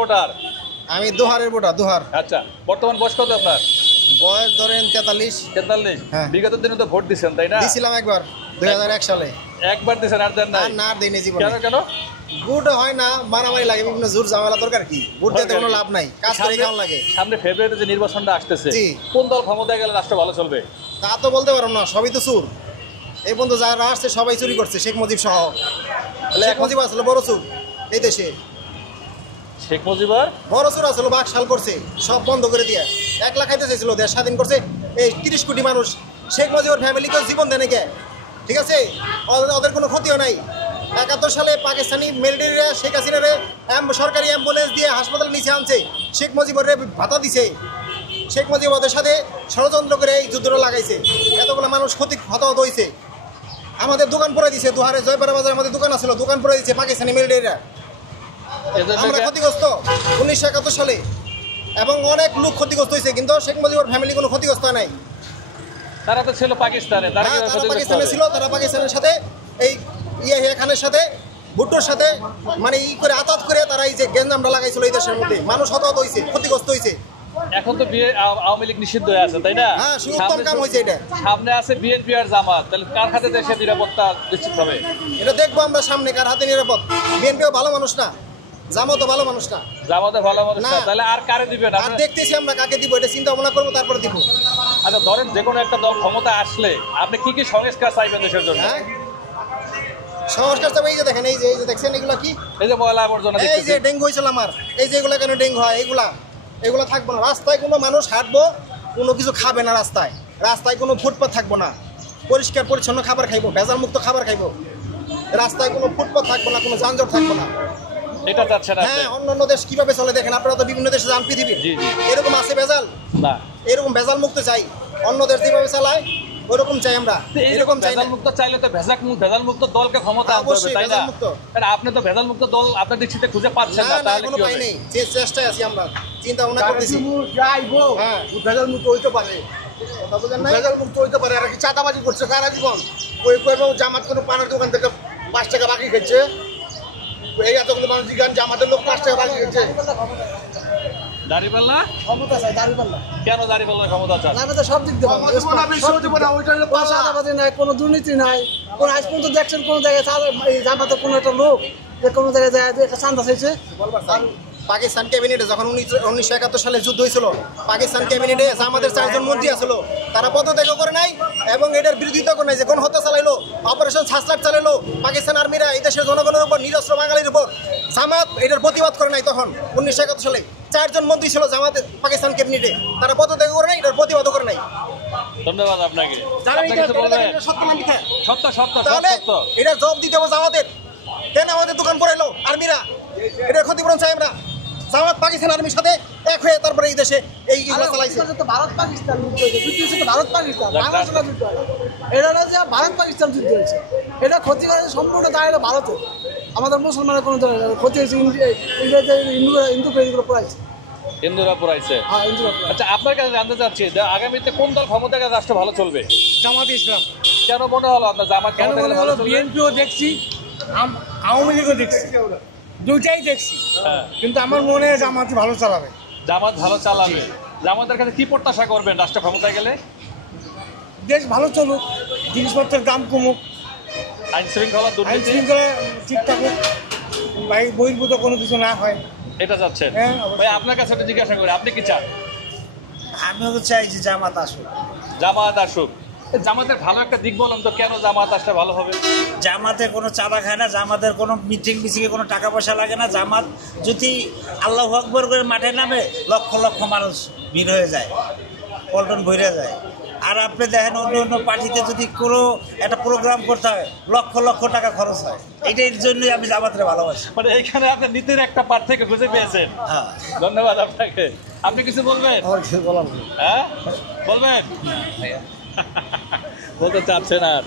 Voter? আমি দোহারের voter, দোহার। আচ্ছা, বর্তমান বয়স কত আপনার? বয়স ধরেন 43। 43। হ্যাঁ। বিগত দিনে তো ভোট দিচ্ছেন, তাই না? দিছিলাম একবার 2001 সালে। একবার দিচ্ছেন, আর দেন নাই? না, দেয়নি জীবনে। কেন কেন? ভোট হয় না, মারামারি লাগে, বিভিন্ন জোর ঝামেলা, দরকার কি? ভোট দিতে কোনো লাভ নাই, কাজ করে খাওয়া লাগে। সামনে ফেব্রুয়ারিতে যে নির্বাচনটা আসতেছে, জি। কোন দল ক্ষমতায় গেলে রাষ্ট্র ভালো চলবে? তা তো বলতে পারবো না, সবই তো চুর। এই পর্যন্ত যারা আসছে সবাই চুরি করছে, শেখ মুজিব সহ। শেখ মুজিব আসলে বড় চুর এই দেশে। শেখ মুজিবার বড় চুর আসলে বাকশাল করছে, সব বন্ধ করে দিয়ে 1 লাখ খাইতে চাইছিল, দেশ স্বাধীন করছে এই 30 কোটি মানুষ। শেখ মুজিবের ফ্যামিলিকে জীবন দেনে কে? ঠিক আছে, ওদের কোনো ক্ষতিও নাই। 71 সালে পাকিস্তানি মিলিটারিরা শেখ হাসিনারে সরকারি অ্যাম্বুলেন্স দিয়ে হাসপাতাল নিচে আনছে, শেখ মুজিবের ভাতা দিছে। শেখ মুজিব ওদের সাথে ষড়যন্ত্র করে এই যুদ্ধটা লাগাইছে, এতগুলো মানুষ হতাহত হয়েছে। আমাদের দোকান পড়ে দিছে, দুহারে জয়পাড়া বাজারে আমাদের দোকান আছিল, দোকান পড়ে দিচ্ছে পাকিস্তানি মিলিটারিরা। আমরা ক্ষতিগ্রস্ত 1971 সালে, এবং অনেক লোক ক্ষতিগ্রস্ত হয়েছে, কিন্তু শেখ মুজিবের ফ্যামিলি কোনো ক্ষতিগ্রস্ত নাই। তারা তো ছিল পাকিস্তানে, তারা পাকিস্তানে ছিল, তারা পাকিস্তানের সাথে এই ইয়াহিয়া খানের সাথে ভুট্টোর সাথে মানে করে আতাত করে তারা এই যে গেঞ্জামটা লাগাইছিল এই দেশের মধ্যে, মানুষ হতাহত হয়েছে, ক্ষতিগ্রস্ত হয়েছে। এখন তো আওয়ামী লীগ নিষিদ্ধ হয়ে আছে, তাই না? হ্যাঁ, উত্তম কাম হয়েছে এটা। সামনে আছে বিএনপি আর জামাত, তাহলে কার হাতে দেশের নিরাপত্তা নিশ্চিত হবে? এটা দেখবো আমরা সামনে, কার হাতে নিরাপদ। বিএনপিও ভালো মানুষ না, জামাতও ভালো মানুষ না। জামাতে ভালো মানুষ না, তাহলে আর কারে দিবেন? আর দেখতেছি আমরা কাকে দিব, এটা চিন্তা ভাবনা করবো, তারপরে দিব। আচ্ছা, ধরেন যে কোনো একটা দল ক্ষমতা আসলে আপনি কি কি সংস্কার চাইবেন দেশের জন্য? হ্যাঁ, সংস্কার চাইবো। এই যে দেখেন, এই যে দেখছেন এগুলা কি? এই যে ময়লা আবর্জনা, এই যে ডেঙ্গু হয়েছিল আমার, এই যে এগুলা কেন ডেঙ্গু হয়? এগুলা থাকবো না। রাস্তায় কোনো মানুষ হাঁটবো, কোনো কিছু খাবে না, রাস্তায় কোনো ফুটপাথ থাকবো না, পরিষ্কার পরিচ্ছন্ন খাবার খাইবো, ভেজাল মুক্ত খাবার খাইবো। রাস্তায় কোনো ফুটপাথ থাকবো না, কোনো যানজট থাকবো না। এটা চাচ্ছেন? হ্যাঁ, অন্যান্য দেশ কিভাবে চলে দেখেন আপনারা, তো বিভিন্ন দেশে যান পৃথিবীর, এরকম আছে ভেজাল না? এরকম ভেজাল মুক্ত চাই। অন্য দেশ যেভাবে চালায় ওরকম চাই আমরা। এরকম ভেজাল মুক্ত চাইলে তো ভেজাল মুক্ত দলকে ক্ষমতা আনতে হবে, তাই না? কারণ আপনি তো ভেজাল মুক্ত দল আপনার দৃষ্টিতে খুঁজে পাচ্ছেন না, তাহলে কি হবে? যে চেষ্টায় আছি আমরা, চিন্তা ভাবনা করতেছি। হ্যাঁ, ভেজাল মুক্ত হইতে পারে, ভেজাল মুক্ত হইতে পারে। আর কি চাঁদাবাজি করছে কারা জীবন? ওই জামাত কোনো পানের দোকান থেকে 5 টাকা বাকি খেচ্ছে, এই এতগুলো মানুষ জিগান জামাতের লোক 5 টাকা বাকি খেচ্ছে। দাঁড়িপাল্লা ক্ষমতা চাই, দাঁড়িপাল্লা। কেন দাঁড়িপাল্লা ক্ষমতা চান? না, তো সব দিক দিয়ে চাঁদাবাজি নাই, কোনো দুর্নীতি নাই। কোন আজ পর্যন্ত দেখছেন কোন জায়গায় জামাতের কোনো একটা লোক যে কোনো জায়গায় যায় একটা চাঁদা চাইছে? পাকিস্তান ক্যাবিনেটে যখন 1971 সালে যুদ্ধ হয়েছিল, পাকিস্তান ক্যাবিনেটে আমাদের 4 জন মন্ত্রী আসলো, তারা পদত্যাগ করে নাই এবং এটার বিরোধিতা করে নাই, যে কোন হত্যা চালাইলো, অপারেশন ছাসলাট চালাইলো পাকিস্তান আর্মিরা এই দেশের জনগণের উপর, নিরস্ত্র বাঙালির উপর। জামাত এটার প্রতিবাদ করে নাই। তখন 1971 সালে 4 জন মন্ত্রী ছিল জামাত পাকিস্তান ক্যাবিনেটে, তারা পদত্যাগ করে নাই, এটার প্রতিবাদ করে নাই। ধন্যবাদ আপনাকে। তাহলে এটা জবাব দিতে হবে জামাতের। কেন আমাদের দোকান পড়াইলো আর্মিরা? এটার ক্ষতিপূরণ চাই আমরা। জামাত পাকিস্তান আর্মির সাথে এক হয়ে তারপরে এই দেশে এইগুলো চালাইছে। ভারত পাকিস্তান যুদ্ধ হয়েছে, ভারত পাকিস্তান বাংলাদেশের যুদ্ধ হয়। এটা না যে ভারত পাকিস্তান যুদ্ধ হয়েছে, এটা ক্ষতি করেছে সম্পূর্ণ দাঁড়িয়ে ভারতে। আমাদের মুসলমানের কোনো ক্ষতি হয়েছে হিন্দুরা পড়াইছে। হিন্দুরা পড়াইছে? হ্যাঁ, হিন্দুরা। আচ্ছা, আপনার কাছে জানতে চাচ্ছি, আগামীতে কোন দল ক্ষমতা গেলে রাষ্ট্র ভালো চলবে? জামাত ইসলাম। কেন মনে হলো আপনার জামাত কেন ক্ষমতা মনে গেলে ভালো হলো? চলবে? বিএনপিও দেখছি, আওয়ামী লীগও দেখছি, দুইটাই দেখছি, কিন্তু আমার মনে হয় জামাতই ভালো চালাবে। জামাত ভালো চালাবে? জামাতের কাছে কি প্রত্যাশা করবেন রাষ্ট্র ক্ষমতায় গেলে? দেশ ভালো চলুক, জিনিসপত্রের দাম কমুক, আইন শৃঙ্খলা, আইন দুর্নীতি শৃঙ্খলা ঠিক থাকুক, বহির্ভূত কোনো কিছু না হয়। এটা চাচ্ছেন? হ্যাঁ, ভাই, আপনার কাছে একটা জিজ্ঞাসা করি, আপনি কি চান? আমিও তো চাই যে জামাত আসুক। জামাত আসুক। জামাতের ভালো একটা দিক বলেন তো, কেন জামাত আসলে ভালো হবে? জামাতে কোনো চাঁদা খায় না, জামাতের কোনো মিটিংয়ে কোনো টাকা পয়সা লাগে না। জামাত যদি আল্লাহু আকবার করে মাঠে নামে, লক্ষ লক্ষ মানুষ ভিড় হয়ে যায়, পল্টন ভরে যায়। আর আপনি দেখেন অন্য অন্য পার্টিতে যদি কোনো একটা প্রোগ্রাম করতে হয়, লক্ষ লক্ষ টাকা খরচ হয়। এটার জন্যই আমি জামাতরে ভালোবাসি। মানে এইখানে আপনি নীতির একটা পার্ট থেকে খুঁজে পেয়েছেন। হ্যাঁ, ধন্যবাদ আপনাকে। আপনি কিছু বলবেন? হ্যাঁ, বলবেন? বলতে চাচ্ছেন আর